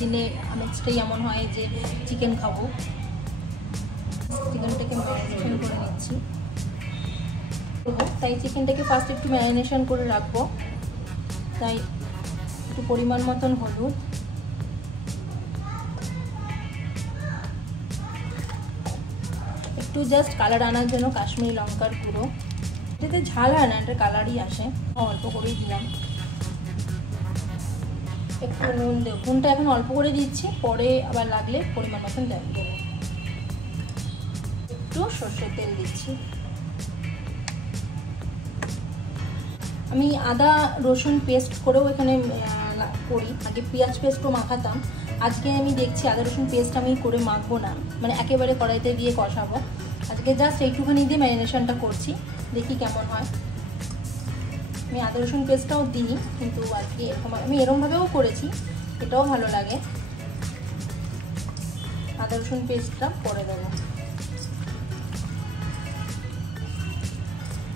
দিনে আমেজটাই এমন হয় যে চিকেন খাবো। চিকেনটাকে ম্যারিনেশন করে নিচ্ছি, তাই চিকেনটাকে ফার্স্ট একটু ম্যারিনেশন করে রাখবো। তাই একটু পরিমাণ মতন হলুদ, একটু জাস্ট কালার আনার জন্য কাশ্মীরি লঙ্কার গুঁড়ো, এটাতে ঝাল হয় না, এটা কালারই আসে, অল্প করেই দিলাম। একটু নুন দেবো, নুনটা এখন অল্প করে দিচ্ছি, পরে আবার লাগলে পরিমাণ মতন দেবো। একটু সর্ষের তেল দিচ্ছি। আমি আদা রসুন পেস্ট করেও এখানে করি, আগে পেঁয়াজ পেস্টও মাখাতাম। আজকে আমি দেখছি আদা রসুন পেস্ট আমি করে মাখবো না, মানে একেবারে কড়াইতে দিয়ে কষাবো। আজকে জাস্ট একটুখানি দিয়ে ম্যারিনেশনটা করছি, দেখি কেমন হয়। আমি আদা রসুন পেস্টটাও দিই, কিন্তু আজকে এরকম আমি এরকমভাবেও করেছি, এটাও ভালো লাগে। আদা রসুন পেস্টটা করে দেবো।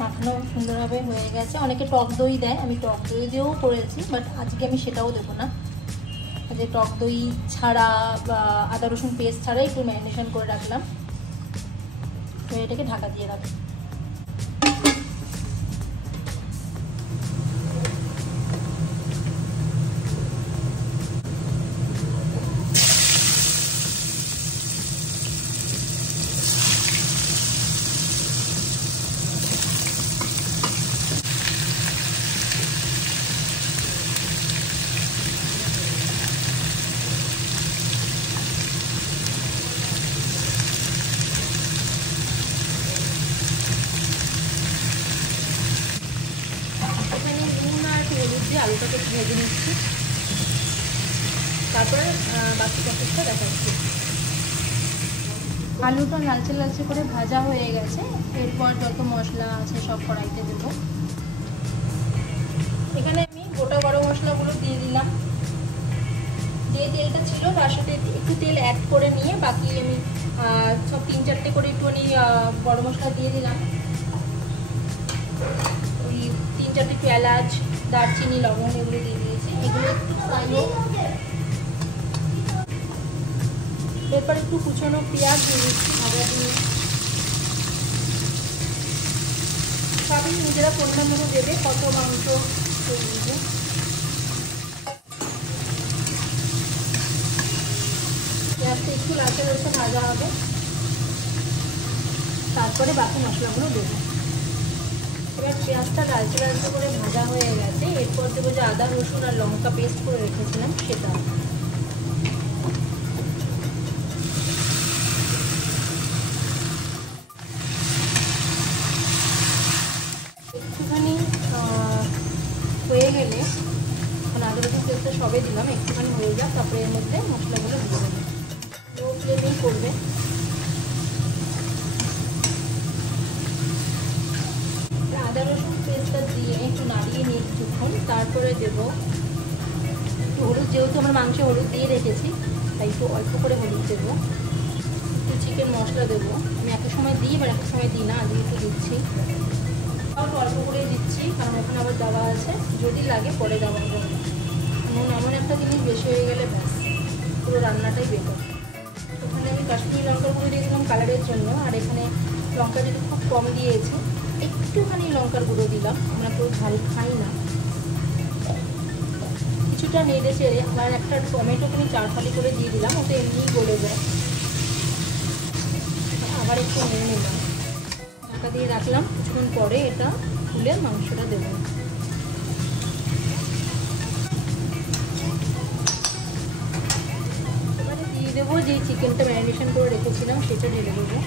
মাখানো সুন্দরভাবে হয়ে গেছে। অনেকে টক দই দেয়, আমি টক দই দিয়েও করেছি, বাট আজকে আমি সেটাও দেবো না। যে টক দই ছাড়া বা আদা রসুন পেস্ট ছাড়াই একটু ম্যারিনেশন করে রাখলাম, তো এটাকে ঢাকা দিয়ে রাখি। আলুটাকে ভেজে নিচ্ছি, তারপরে বাকি প্রসেসটা দেখাচ্ছি। আলুটা লালচে লালচে করে ভাজা হয়ে গেছে, এরপর যত মশলা আছে সব কড়াইতে দেবো। এখানে আমি গোটা গরম মশলাগুলো দিয়ে দিলাম। যে তেলটা ছিল তার সাথে একটু তেল অ্যাড করে নিয়ে বাকি আমি সব 3-4টে করে একটুখানি গরম মশলা দিয়ে দিলাম। ওই 3-4টে একটু এলাচ, দারচিনি, লবঙ্গ এগুলো দিয়ে দিয়েছি। এগুলো একটু ফ্রাই হোক। এরপর একটু কুচনো পেঁয়াজ দিয়ে দিচ্ছি, ভাজা দিয়ে। সবই নিজেরা পরিমাণ মতো দেবে, কত মাংস দিয়ে। পেঁয়াজটা একটু লালচে লালচে ভাজা হবে, তারপরে বাকি মশলাগুলো দেবো। এবার পেঁয়াজটা লালচে লালচে করে ভাজা হয়ে গেছে, এরপর দেবো যে আদা রসুন আর লঙ্কা পেস্ট করে রেখেছিলাম সেটা। একটুখানি হয়ে গেলে, এখন আদা রসুন পেস্টটা সবে দিলাম, একটুখানি হয়ে যাক, তারপরে এর মধ্যে মশলাগুলো দিয়ে দেবো। লো ফ্লেমেই করবে। আদা রসুন পেস্টটা দিয়ে একটু নাড়িয়ে নিই কিছুক্ষণ, তারপরে দেবো একটু হলুদ। যেহেতু আমার মাংসে হলুদ দিয়ে রেখেছি, তাই একটু অল্প করে হলুদ দেবো। একটু চিকেন মশলা দেবো, আমি একটা সময় দিই এবার একটা সময় দিই না, আজকে একটু দিচ্ছি। অল্প করে দিচ্ছি, কারণ ওখানে আবার দেওয়া আছে, যদি লাগে পরে দেওয়া হবে। নুন এমন একটা জিনিস বেশি হয়ে গেলে ব্যাস পুরো রান্নাটাই বেকার। ওখানে আমি কাশ্মীরি লঙ্কার গুঁড়ো দিয়ে দিলাম কালারের জন্য, আর এখানে লঙ্কা যদি খুব কম দিয়েছি, একটুখানি লঙ্কার গুঁড়ো দিলাম, আমরা কেউ ঝাল খাই না। কিছুটা নেড়ে চেড়ে আবার একটা টমেটোকে আমি 4 ফালি করে দিয়ে দিলাম, ওটা এমনিই গলে যায়। আবার একটু নেড়ে নিলাম, ঢাকা দিয়ে রাখলাম। কিছুক্ষণ পরে এটা খুলে মাংসটা দেবো। এবারে দিয়ে দেবো যে চিকেনটা ম্যারিনেশন করে রেখেছিলাম সেটা ঢেলে দেবো।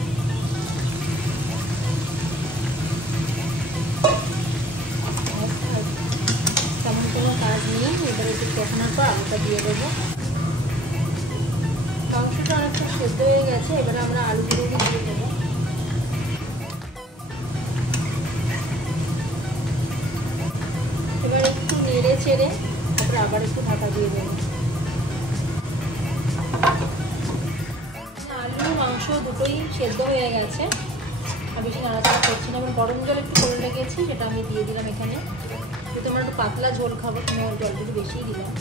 তেমন কোনো কাজ নেই। এবারে একটু কষানোর পর আলুটা দিয়ে দেবো। মাংসটা অনেকটা সেদ্ধ হয়ে গেছে, এবারে আমরা আলুগুলো দিয়ে দেবো। এবার একটু নেড়ে চেড়ে তারপরে আবার একটু ঢাকা দিয়ে দেবো। আলু মাংস দুটোই সেদ্ধ হয়ে গেছে, আর বেশি নাড়াচাড়া করছি না। এবার গরম জল একটু করে লেগেছি, সেটা আমি দিয়ে দিলাম এখানে। যেহেতু আমরা একটু পাতলা ঝোল খাবো, তুমি জলটা একটু বেশিই দিলাম।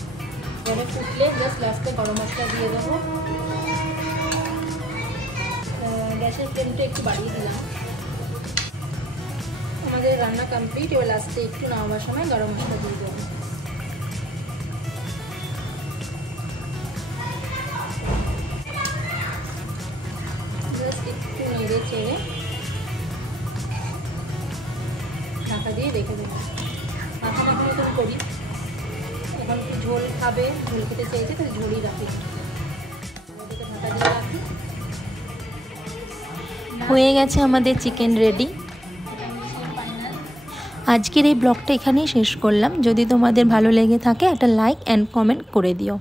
এবারে ফুটলে জাস্ট লাস্টে গরম মশলা দিয়ে দেবো। গ্যাসের ফ্লেমটা একটু বাড়িয়ে দিলাম। আমাদের রান্না কমপ্লিট। এবার লাস্টে একটু নামাবার সময় গরম মশলা দিয়ে দেবো। জাস্ট একটু নেড়ে চেড়ে ঢাকা দিয়ে রেখে দেবো। মাখা মাখা মতন করি। এখন একটু ঝোল খাবে, ঝোল খেতে চাইছে, তাহলে ঝোলই রাখি। ঢাকা দিয়ে রাখি। হয়ে গেছে আমাদের চিকেন রেডি। আজকের এই ব্লগটা এখানেই শেষ করলাম। যদি তোমাদের ভালো লেগে থাকে একটা লাইক অ্যান্ড কমেন্ট করে দিও।